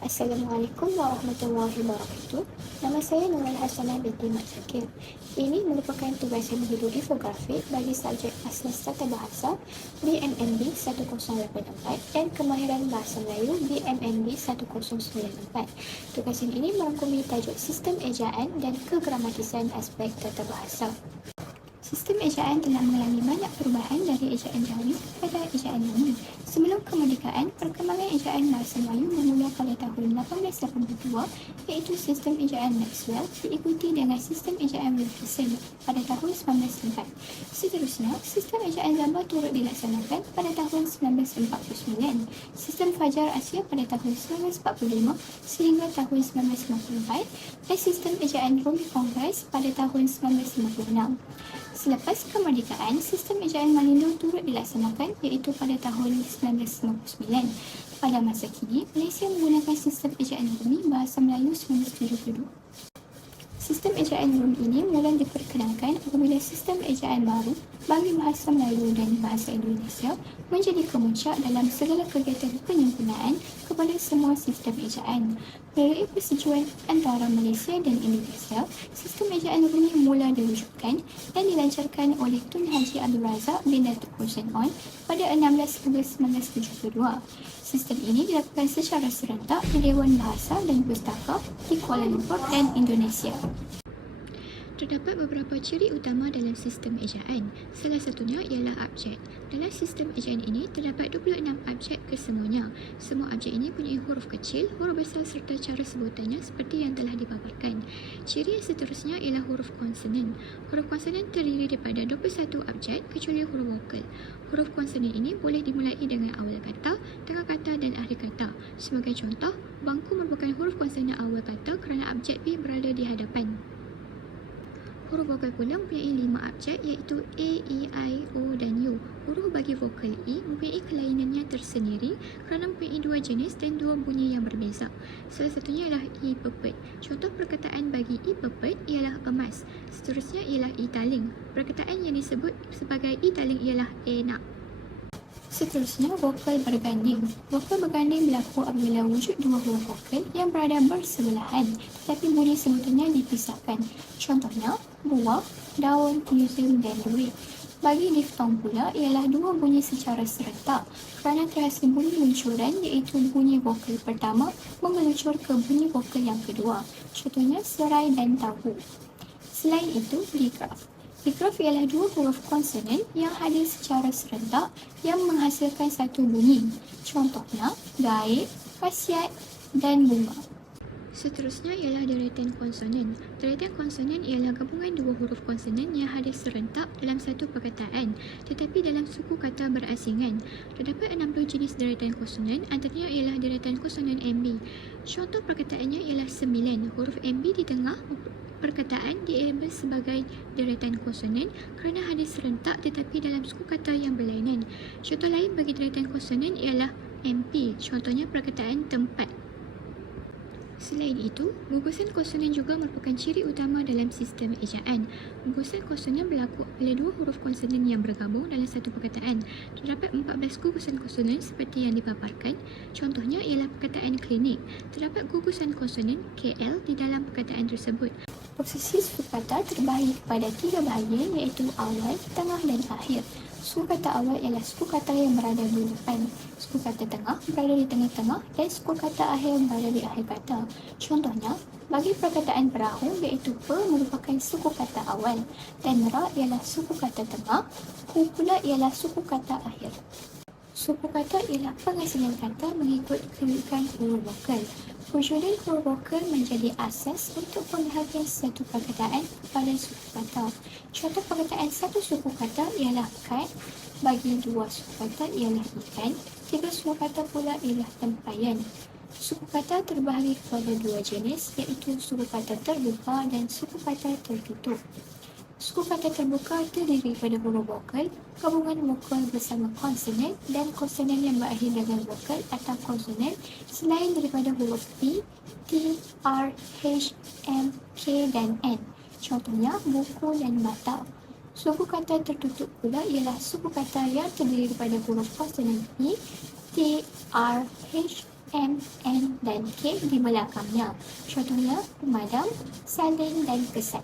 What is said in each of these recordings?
Assalamualaikum warahmatullahi wabarakatuh. Nama saya Nurul Hasanah binti Mat Zakir. Ini merupakan tugasan hidup infografik bagi subjek Asas Tata Bahasa BMNB 1084 dan Kemahiran Bahasa Melayu BMNB 1094. Tugasan ini merangkumi tajuk Sistem Ejaan dan Kegramatisan Aspek Tata Bahasa. Sistem ejaan telah mengalami banyak perubahan dari ejaan dahulu kepada ejaan ini. Sebelum kemerdekaan, perkembangan ejaan bahasa Melayu bermula pada tahun 1882 iaitu sistem ejaan Maxwell diikuti dengan sistem ejaan Wilkinson pada tahun 1904. Seterusnya, sistem ejaan Zaba turut dilaksanakan pada tahun 1949, sistem Fajar Asia pada tahun 1945 sehingga tahun 1954 dan sistem ejaan Rumi Kongres pada tahun 1956. Selepas kemerdekaan, sistem ejaan Malindo turut dilaksanakan iaitu pada tahun 1999. Pada masa kini, Malaysia menggunakan sistem ejaan Rumi Bahasa Melayu 1972. Sistem ejaan Rumi ini mula diperkenalkan apabila sistem ejaan baru bagi bahasa Melayu dan bahasa Indonesia menjadi kemuncak dalam segala kegiatan penyempurnaan kepada semua sistem ejaan. Melalui persetujuan antara Malaysia dan Indonesia, sistem ejaan Rumi mula diwujudkan dan dilancarkan oleh Tun Haji Abdul Razak bin Datuk Hussein On pada 16 Ogos 1972. Sistem ini dilakukan secara serentak di Dewan Bahasa dan Pustaka di Kuala Lumpur dan Indonesia. Terdapat beberapa ciri utama dalam sistem ejaan. Salah satunya ialah abjad. Dalam sistem ejaan ini terdapat 26 abjad kesemuanya. Semua abjad ini punya huruf kecil, huruf besar serta cara sebutannya seperti yang telah dipaparkan. Ciri yang seterusnya ialah huruf konsonan. Huruf konsonan terdiri daripada 21 abjad kecuali huruf vokal. Huruf konsonan ini boleh dimulai dengan awal kata, tengah kata dan akhir kata. Sebagai contoh, bangku merupakan huruf konsonan awal kata kerana abjad B berada di hadapan. Huruf vokal pula mempunyai 5 abjad iaitu A, E, I, O dan U. Huruf bagi vokal E mempunyai kelainannya tersendiri kerana mempunyai 2 jenis dan 2 bunyi yang berbeza. Salah satunya ialah E pepet. Contoh perkataan bagi E pepet ialah emas. Seterusnya ialah E taling. Perkataan yang disebut sebagai E taling ialah enak. Seterusnya, vokal berganding. Vokal berganding berlaku apabila wujud dua huruf vokal yang berada bersebelahan tetapi bunyi sebutannya dipisahkan. Contohnya, buah, daun, museum dan duit. Bagi diftong pula ialah dua bunyi secara serentak kerana terhasil bunyi luncuran iaitu bunyi vokal pertama mengeluncur ke bunyi vokal yang kedua. Contohnya, serai dan tahu. Selain itu, digraf. Digraf ialah dua huruf konsonan yang hadir secara serentak yang menghasilkan satu bunyi. Contohnya, gaib, khasiat dan bunga. Seterusnya ialah deretan konsonan. Deretan konsonan ialah gabungan dua huruf konsonan yang hadir serentak dalam satu perkataan tetapi dalam suku kata berasingan. Terdapat 60 jenis deretan konsonan, antaranya ialah deretan konsonan MB. Contoh perkataannya ialah 9. Huruf MB di tengah perkataan dilabel sebagai deretan konsonan kerana hadir serentak tetapi dalam suku kata yang berlainan. Contoh lain bagi deretan konsonan ialah MP. Contohnya perkataan tempat. Selain itu, gugusan konsonan juga merupakan ciri utama dalam sistem ejaan. Gugusan konsonan berlaku apabila dua huruf konsonan yang bergabung dalam satu perkataan. Terdapat 14 gugusan konsonan seperti yang dipaparkan. Contohnya ialah perkataan klinik. Terdapat gugusan konsonan KL di dalam perkataan tersebut. Posisi suku kata terbahagi kepada 3 bahagian iaitu awal, tengah dan akhir. Suku kata awal ialah suku kata yang berada di depan. Suku kata tengah berada di tengah-tengah dan suku kata akhir berada di akhir kata. Contohnya, bagi perkataan perahu iaitu pe merupakan suku kata awal dan ra ialah suku kata tengah, hu pula ialah suku kata akhir. Suku kata ialah pengasilan kata mengikut kedudukan huruf vokal. Wujudan huruf vokal menjadi asas untuk pembahagian satu perkataan kepada suku kata. Contoh perkataan satu suku kata ialah kat, bagi dua suku kata ialah ikan, tiga suku kata pula ialah tempayan. Suku kata terbahagi kepada dua jenis iaitu suku kata terbuka dan suku kata tertutup. Suku kata terbuka terdiri pada huruf vokal, gabungan vokal bersama konsonan dan konsonan yang berakhir dengan vokal atau konsonan selain daripada huruf P, T, R, H, M, K dan N. Contohnya, buku dan mata. Suku kata tertutup pula ialah suku kata yang terdiri daripada huruf konsonan P, T, R, H, M, N dan K di belakangnya. Contohnya, pemadam, salin dan kesat.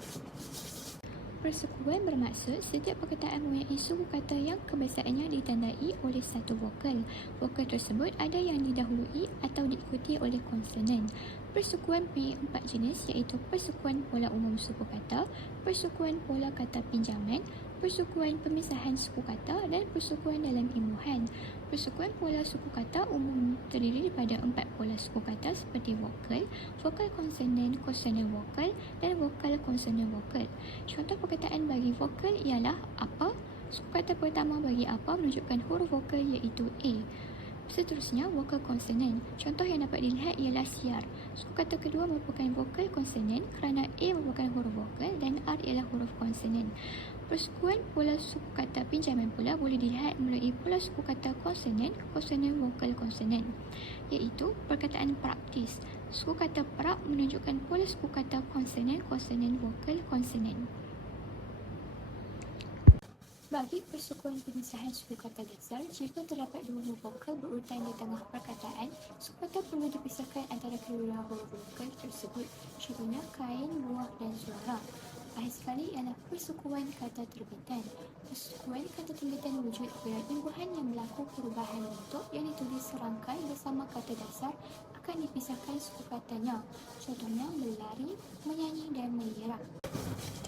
Persekutuan bermaksud setiap perkataan mempunyai suku kata yang kebiasaannya ditandai oleh satu vokal. Vokal tersebut ada yang didahului atau diikuti oleh konsonan. Persekutuan mempunyai 4 jenis iaitu persekutuan pola umum suku kata, persekutuan pola kata pinjaman, persekutuan pemisahan suku kata dan persekutuan dalam imbuhan. Persekutuan pola suku kata umum terdiri daripada 4 pola suku kata seperti vokal, vokal konsonan, konsonan vokal dan vokal konsonan vokal. Contoh perkataan bagi vokal ialah apa. Suku kata pertama bagi apa menunjukkan huruf vokal iaitu A. Seterusnya, vokal konsonan. Contoh yang dapat dilihat ialah siar. Suku kata kedua merupakan vokal konsonan kerana A merupakan huruf vokal dan R ialah huruf konsonan. Persekutuan pola suku kata pinjaman pula boleh dilihat melalui pola suku kata konsonan, konsonan vokal konsonan, iaitu perkataan praktis. Suku kata prak menunjukkan pola suku kata konsonan, konsonan vokal konsonan. Bagi persekutuan pemisahan suku kata dasar, jika terdapat dua huruf vokal berurutan di tengah perkataan, suku kata perlu dipisahkan antara kedua huruf vokal tersebut. Contohnya, kain, buah dan suara. Akhir sekali ialah persekutuan kata terbitan. Persekutuan kata terbitan wujud apabila imbuhan yang berlaku perubahan bentuk yang ditulis serangkai bersama kata dasar akan dipisahkan suku katanya. Contohnya, berlari, menyanyi dan menyeram.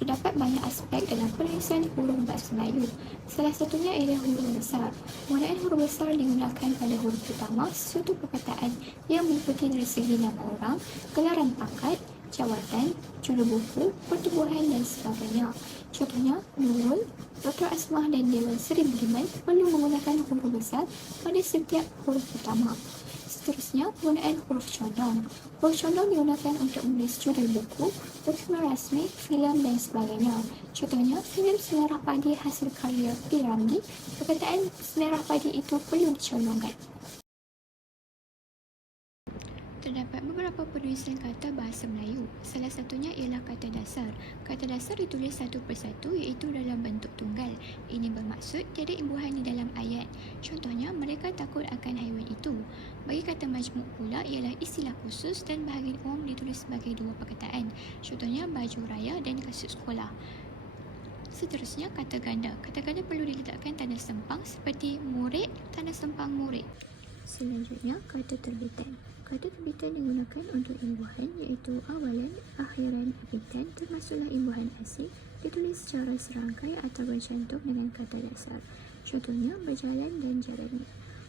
Terdapat banyak aspek dalam penulisan huruf bahasa Melayu. Salah satunya ialah huruf besar. Penggunaan huruf besar digunakan pada huruf pertama sesuatu perkataan yang meliputi dari segi nama orang, gelaran pangkat, jawatan, juru buku, pertubuhan dan sebagainya. Contohnya, Nurul, Dr. Asmah dan Dewan Seri Budiman perlu menggunakan huruf besar pada setiap huruf pertama. Seterusnya, penggunaan huruf condong. Huruf condong digunakan untuk menulis judul buku, dokumen rasmi, filem dan sebagainya. Contohnya, filem Semerah Padi hasil karya P. Ramlee, perkataan semerah padi itu perlu dicondongkan. Terdapat beberapa penulisan kata bahasa Melayu. Salah satunya ialah kata dasar. Kata dasar ditulis satu persatu iaitu dalam bentuk tunggal. Ini bermaksud tiada imbuhan di dalam ayat. Contohnya, mereka takut akan haiwan itu. Bagi kata majmuk pula ialah istilah khusus dan bahagian umum ditulis sebagai dua perkataan. Contohnya, baju raya dan kasut sekolah. Seterusnya, kata ganda. Kata ganda perlu diletakkan tanda sempang seperti murid, tanda sempang murid. Selanjutnya, kata terbitan. Kata terbitan digunakan untuk imbuhan iaitu awalan, akhiran, abitan termasuklah imbuhan asing ditulis secara serangkai atau bercantum dengan kata dasar. Contohnya, berjalan dan jalani.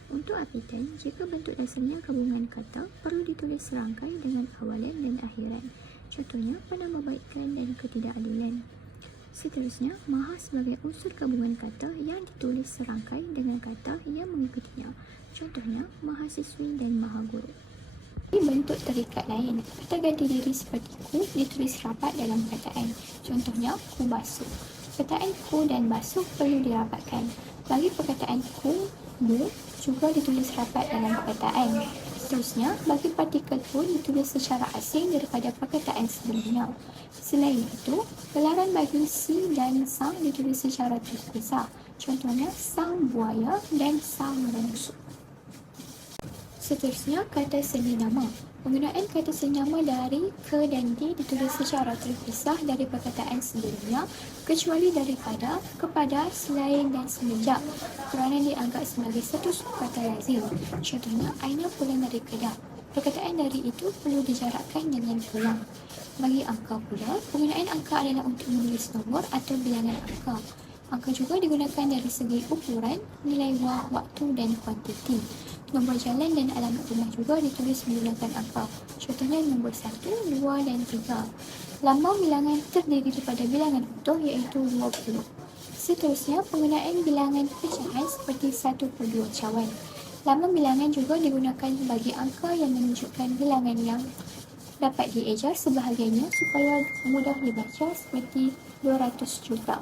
Untuk abitan, jika bentuk dasarnya gabungan kata, perlu ditulis serangkai dengan awalan dan akhiran. Contohnya, penambahbaikan dan ketidakadilan. Seterusnya, maha sebagai unsur gabungan kata yang ditulis serangkai dengan kata yang mengikutinya. Contohnya, mahasiswi dan mahaguru. Bentuk terikat lain, kata ganti diri seperti ku ditulis rapat dalam perkataan. Contohnya, ku basuh. Perkataan ku dan basuh perlu dirapatkan. Bagi perkataan ku, bu juga ditulis rapat dalam perkataan. Seterusnya, bagi partikel ku ditulis secara asing daripada perkataan sebelumnya. Selain itu, gelaran bagi si dan sang ditulis secara terpisah. Contohnya, sang buaya dan sang bungsu. Seterusnya, kata seni nama. Penggunaan kata seni nama dari, ke dan di ditulis secara terpisah dari perkataan sebelumnya kecuali daripada, kepada, selain dan semenjak kerana dianggap sebagai satu suku kata lazim. Contohnya, Aina pulang dari Kedah. Perkataan dari itu perlu dijarakkan dengan pulang. Bagi angka pula, penggunaan angka adalah untuk menulis nombor atau bilangan angka. Angka juga digunakan dari segi ukuran, nilai waktu dan kuantiti. Nombor jalan dan alamat rumah juga ditulis menggunakan angka. Contohnya nombor 1, 2 dan 3. Lambang bilangan terdiri daripada bilangan utuh iaitu 20. Seterusnya, penggunaan bilangan pecahan seperti 1/2 cawan. Lambang bilangan juga digunakan bagi angka yang menunjukkan bilangan yang dapat diejar sebahagiannya supaya mudah dibaca seperti 200 juta.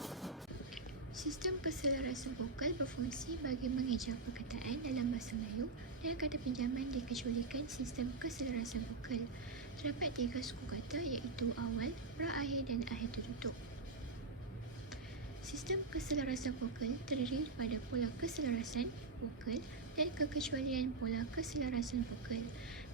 Sistem keselarasan vokal berfungsi bagi mengejar perkataan dalam bahasa Melayu dan kata pinjaman dikecualikan sistem keselarasan vokal. Terdapat 3 suku kata iaitu awal, pra akhir dan akhir tertutup. Sistem keselarasan vokal terdiri daripada pola keselarasan vokal dan kekecualian pola keselarasan vokal.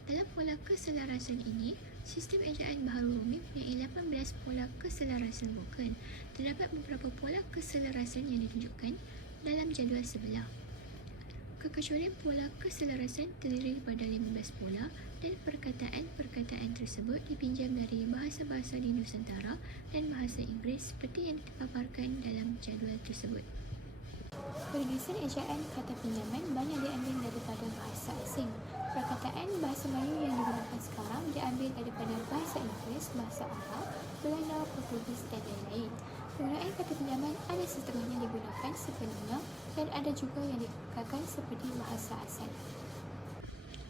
Dalam pola keselarasan ini, sistem ejaan Baharul Umi mempunyai 18 pola keselarasan vokal. Terdapat beberapa pola keselarasan yang ditunjukkan dalam jadual sebelah. Kekecualian pola keselarasan terdiri daripada 15 pola dan perkataan-perkataan tersebut dipinjam dari bahasa-bahasa di Nusantara dan bahasa Inggeris seperti yang dipaparkan dalam jadual tersebut. Pergisian ejaan kata pinjaman banyak diambil daripada bahasa asing. Perkataan bahasa Melayu yang digunakan sekarang diambil daripada bahasa Inggeris, bahasa Arab, Belanda, Portugis dan lain-lain. Penggunaan kata pinjaman ada setengahnya digunakan sepenuhnya dan ada juga yang digunakan seperti bahasa asal.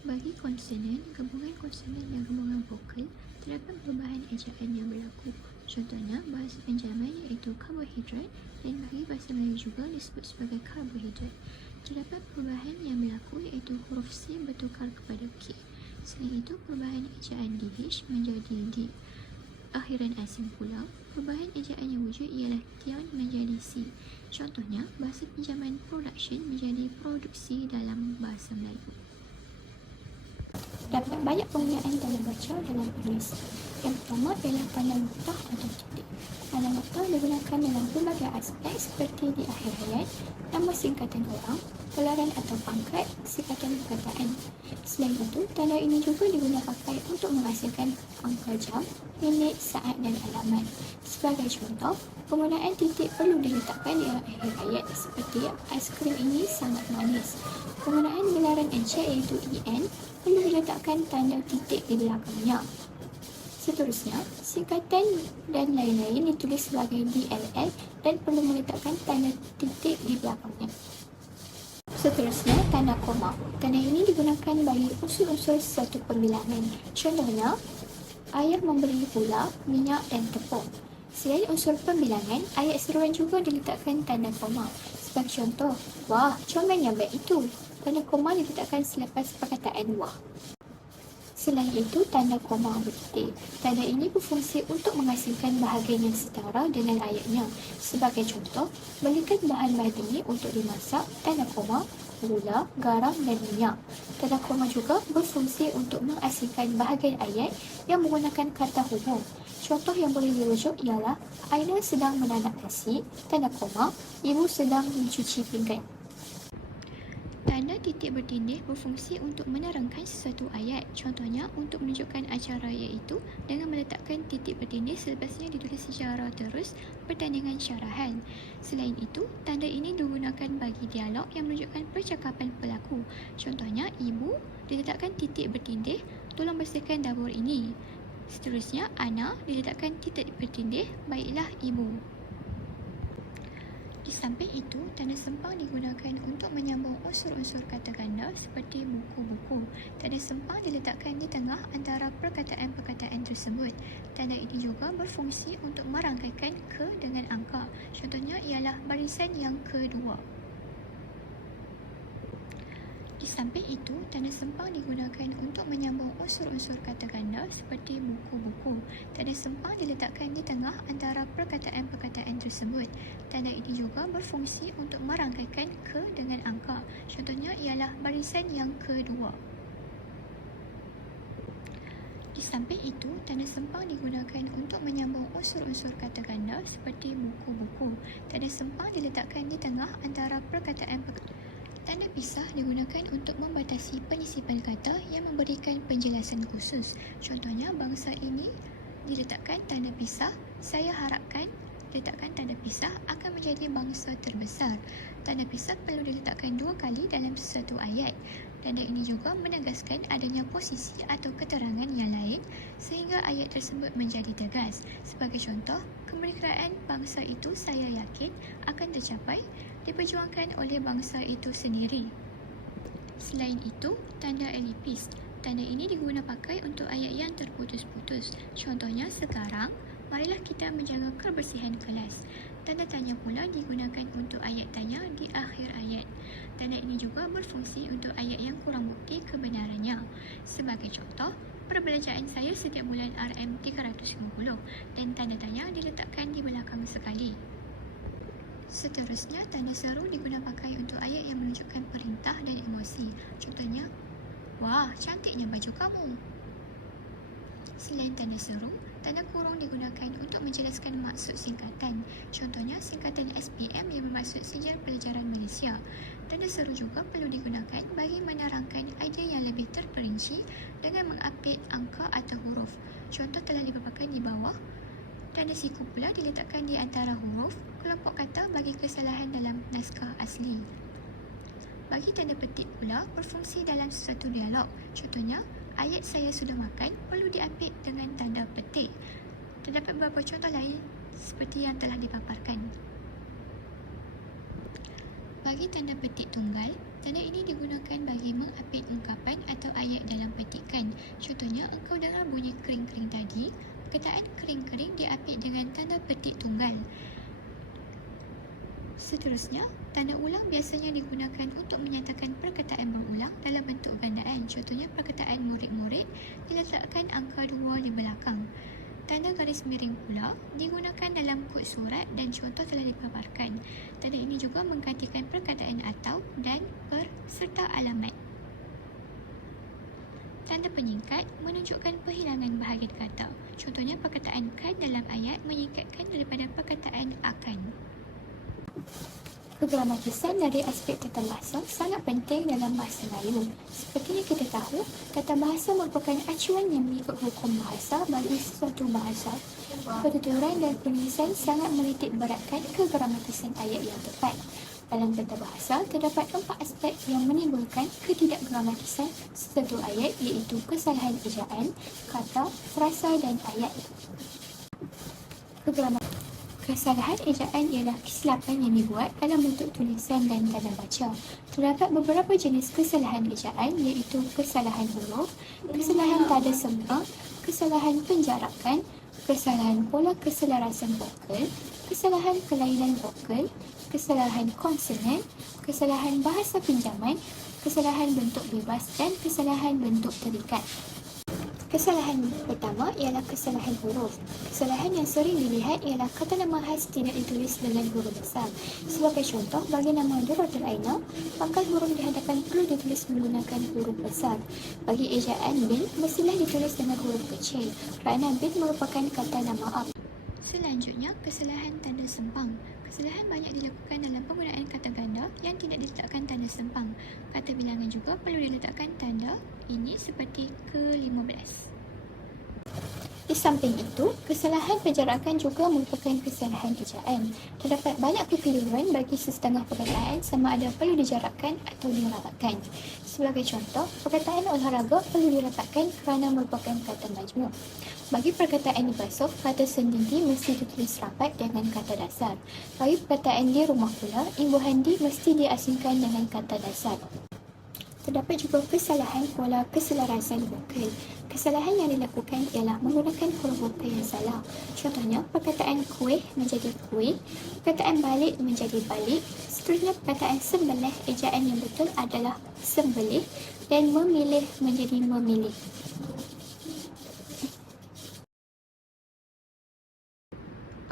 Bagi konsonan, gabungan konsonan dan gabungan vokal, terdapat perubahan ejaan yang berlaku. Contohnya, bahasa pinjaman iaitu karbohidrat dan bagi bahasa Melayu juga disebut sebagai karbohidrat. Terdapat perubahan yang berlaku iaitu huruf C bertukar kepada K. Selain itu, perubahan ejaan DH menjadi D. Akhiran asing pula, perubahan ejaan yang wujud ialah tion menjadi C. Contohnya, bahasa pinjaman production menjadi produksi dalam bahasa Melayu. Dapat banyak penggunaan dalam baca dalam penulis. Yang pertama ialah tanda noktah atau titik. Tanda noktah digunakan dalam pelbagai aspek seperti di akhir ayat, nama singkatan orang, gelaran atau pangkat, singkatan perkataan. Selain itu, tanda ini juga digunakan untuk menghasilkan angka jam, minit, saat dan alamat. Sebagai contoh, penggunaan titik perlu diletakkan di akhir ayat seperti aiskrim ini sangat manis. Penggunaan gelaran encik iaitu EN perlu diletakkan tanda titik di belakangnya. Seterusnya, singkatan dan lain-lain ditulis sebagai DLL dan perlu meletakkan tanda titik di belakangnya. Seterusnya, tanda koma. Tanda ini digunakan bagi unsur-unsur satu pembilangan. Contohnya, ayah membeli gula, minyak dan tepung. Selain unsur pembilangan, ayat seruan juga diletakkan tanda koma. Sebagai contoh, wah, comel yang baik itu. Tanda koma diletakkan selepas perkataan wah. Selain itu, tanda koma bertitik. Tanda ini berfungsi untuk menghasilkan bahagian yang setara dengan ayatnya. Sebagai contoh, belikan bahan-bahan ini untuk dimasak, tanda koma, gula, garam dan minyak. Tanda koma juga berfungsi untuk mengasingkan bahagian ayat yang menggunakan kata hubung. Contoh yang boleh dirujuk ialah Aina sedang menanak nasi, tanda koma, ibu sedang mencuci pinggan. Tanda titik bertindih berfungsi untuk menerangkan sesuatu ayat. Contohnya, untuk menunjukkan acara iaitu dengan meletakkan titik bertindih selepasnya ditulis secara terus pertandingan syarahan. Selain itu, tanda ini digunakan bagi dialog yang menunjukkan percakapan pelaku. Contohnya, ibu diletakkan titik bertindih, tolong bersihkan dapur ini. Seterusnya, Ana diletakkan titik bertindih, baiklah ibu. Di samping itu, tanda sempang digunakan untuk menyambung unsur-unsur kata ganda seperti buku-buku. Tanda sempang diletakkan di tengah antara perkataan-perkataan tersebut. Tanda ini juga berfungsi untuk merangkaikan ke dengan angka. Contohnya ialah barisan yang kedua. Di samping itu, tanda sempang digunakan untuk menyambung unsur-unsur kata ganda seperti buku-buku. Tanda sempang diletakkan di tengah antara perkataan-perkataan tersebut. Tanda ini juga berfungsi untuk merangkaikan ke dengan angka. Contohnya ialah barisan yang kedua. Di samping itu, tanda sempang digunakan untuk menyambung unsur-unsur kata ganda seperti buku-buku. Tanda sempang diletakkan di tengah antara perkataan-perkataan. Tanda pisah digunakan untuk membatasi penyisipan kata yang memberikan penjelasan khusus. Contohnya, bangsa ini diletakkan tanda pisah, saya harapkan letakkan tanda pisah akan menjadi bangsa terbesar. Tanda pisah perlu diletakkan 2 kali dalam satu ayat. Tanda ini juga menegaskan adanya posisi atau keterangan yang lain sehingga ayat tersebut menjadi tegas. Sebagai contoh, kemerdekaan bangsa itu saya yakin akan tercapai diperjuangkan oleh bangsa itu sendiri. Selain itu, tanda elipis. Tanda ini diguna pakai untuk ayat yang terputus-putus. Contohnya sekarang, marilah kita menjaga kebersihan kelas. Tanda tanya pula digunakan untuk ayat tanya di akhir ayat. Tanda ini juga berfungsi untuk ayat yang kurang bukti kebenarannya. Sebagai contoh, perbelanjaan saya setiap bulan RM350 dan tanda tanya diletakkan di belakang sekali. Seterusnya, tanda seru digunakan pakai untuk ayat yang menunjukkan perintah dan emosi. Contohnya, "Wah, cantiknya baju kamu." Selain tanda seru, tanda kurung digunakan untuk menjelaskan maksud singkatan. Contohnya, singkatan SPM yang bermaksud Sijil Pelajaran Malaysia. Tanda seru juga perlu digunakan bagi menerangkan idea yang lebih terperinci dengan mengupdate angka atau huruf. Contoh telah dipaparkan di bawah. Tanda siku pula diletakkan di antara huruf kelompok kata bagi kesalahan dalam naskah asli. Bagi tanda petik pula berfungsi dalam sesuatu dialog. Contohnya, ayat "saya sudah makan" perlu diapit dengan tanda petik. Terdapat beberapa contoh lain seperti yang telah dipaparkan. Bagi tanda petik tunggal, tanda ini digunakan bagi mengapit ungkapan atau ayat dalam petikan. Contohnya, engkau dengar bunyi kering-kering tadi. Perkataan kering-kering diapit dengan tanda petik tunggal. Seterusnya, tanda ulang biasanya digunakan untuk menyatakan perkataan berulang dalam bentuk gandaan. Contohnya, perkataan murid-murid diletakkan angka 2 di belakang. Tanda garis miring pula digunakan dalam kod surat dan contoh telah dipaparkan. Tanda ini juga menggantikan perkataan atau dan per serta alamat. Tanda penyingkat menunjukkan perhilangan bahagian kata. Contohnya, perkataan kan dalam ayat menyingkatkan daripada perkataan akan. Kegramatisan dari aspek tata bahasa sangat penting dalam bahasa Melayu. Seperti yang kita tahu, tata bahasa merupakan acuan yang mengikut hukum bahasa bagi sesuatu bahasa. Pertuturan dan penulisan sangat menitik beratkan kegramatisan ayat yang tepat. Dalam tata bahasa, terdapat 4 aspek yang menimbulkan ketidakgramatisan sesuatu ayat, iaitu kesalahan ejaan, kata, frasa dan ayat. Kesalahan ejaan ialah kesilapan yang dibuat dalam bentuk tulisan dan tanda baca. Terdapat beberapa jenis kesalahan ejaan, iaitu kesalahan huruf, kesalahan tanda sempang, kesalahan penjarakan, kesalahan pola keselarasan vokal, kesalahan kelainan vokal, kesalahan konsonan, kesalahan bahasa pinjaman, kesalahan bentuk bebas dan kesalahan bentuk terikat. Kesalahan pertama ialah kesalahan huruf. Kesalahan yang sering dilihat ialah kata nama khas tidak ditulis dengan huruf besar. Sebagai contoh, bagi nama Duratul Aina, pangkal huruf di hadapan perlu ditulis menggunakan huruf besar. Bagi ejaan bin, mestilah ditulis dengan huruf kecil kerana bin merupakan kata nama ab. Selanjutnya, kesalahan tanda sempang. Kesalahan banyak dilakukan dalam penggunaan kata ganda yang tidak diletakkan tanda sempang. Kata bilangan juga perlu diletakkan tanda ini seperti ke-15. Di samping itu, kesalahan penjarakan juga merupakan kesalahan ejaan. Terdapat banyak kekeliruan bagi sesetengah perkataan sama ada perlu dijarakkan atau dirapatkan. Sebagai contoh, perkataan olahraga perlu dirapatkan kerana merupakan kata majmuk. Bagi perkataan dibasuh, kata sendiri mesti ditulis rapat dengan kata dasar. Bagi perkataan di rumah pula, imbuhan di mesti diasingkan dengan kata dasar. Terdapat juga kesalahan pola keselarasan vokal. Kesalahan yang dilakukan ialah menggunakan huruf vokal yang salah. Contohnya, perkataan kuih menjadi kuih, perkataan balik menjadi balik. Seterusnya, perkataan sembelih, ejaan yang betul adalah sembelih, dan memilih menjadi memilih.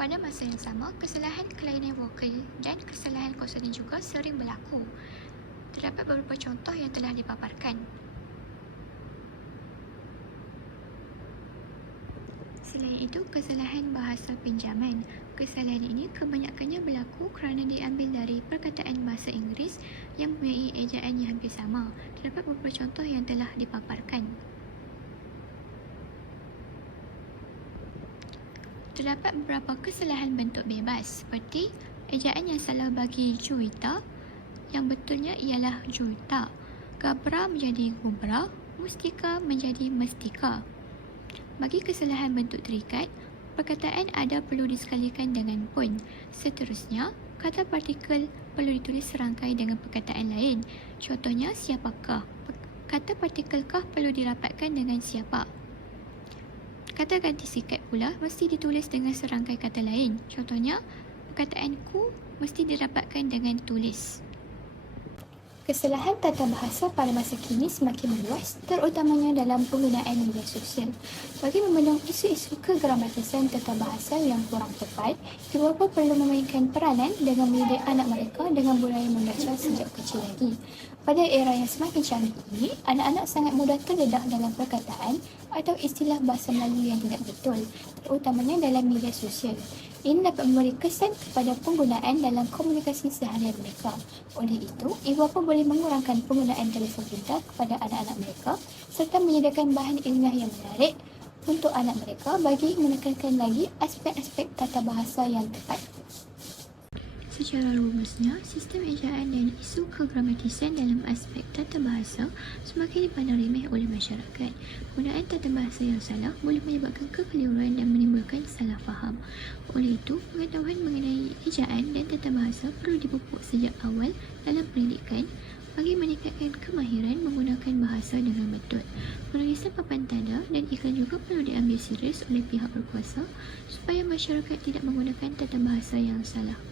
Pada masa yang sama, kesalahan kelainan vokal dan kesalahan konsonan juga sering berlaku. Terdapat beberapa contoh yang telah dipaparkan. Selain itu, kesalahan bahasa pinjaman. Kesalahan ini kebanyakannya berlaku kerana diambil dari perkataan bahasa Inggeris yang mempunyai ejaan yang hampir sama. Terdapat beberapa contoh yang telah dipaparkan. Terdapat beberapa kesalahan bentuk bebas seperti ejaan yang salah bagi juita yang betulnya ialah juta, gabra menjadi gubra, mustika menjadi mestika. Bagi kesalahan bentuk terikat, perkataan ada perlu disekalikan dengan pun. Seterusnya, kata partikel perlu ditulis serangkai dengan perkataan lain. Contohnya, siapakah? Kata partikel kah perlu dirapatkan dengan siapa. Kata ganti sikat pula mesti ditulis dengan serangkai kata lain. Contohnya, perkataan ku mesti dirapatkan dengan tulis. Kesalahan tata bahasa pada masa kini semakin meluas, terutamanya dalam penggunaan media sosial. Bagi membendung isu-isu kegramatisan tata bahasa yang kurang tepat, ibu bapa perlu memainkan peranan dengan mendidik anak mereka dengan budaya membaca sejak kecil lagi. Pada era yang semakin canggih ini, anak-anak sangat mudah terdedah dalam perkataan atau istilah bahasa Melayu yang tidak betul, terutamanya dalam media sosial. Ini dapat memberi kesan kepada penggunaan dalam komunikasi seharian mereka. Oleh itu, ibu bapa boleh mengurangkan penggunaan telefon pintar kepada anak-anak mereka serta menyediakan bahan ilmiah yang menarik untuk anak mereka bagi menekankan lagi aspek-aspek tata bahasa yang tepat. Secara luasnya, sistem ejaan dan isu kegramatisan dalam aspek tata bahasa semakin dipandang remeh oleh masyarakat. Penggunaan tata bahasa yang salah boleh menyebabkan kekeliruan dan menimbulkan salah faham. Oleh itu, pengetahuan mengenai ejaan dan tata bahasa perlu dipupuk sejak awal dalam pendidikan bagi meningkatkan kemahiran menggunakan bahasa dengan betul. Penulisan papan tanda dan iklan juga perlu diambil serius oleh pihak berkuasa supaya masyarakat tidak menggunakan tata bahasa yang salah.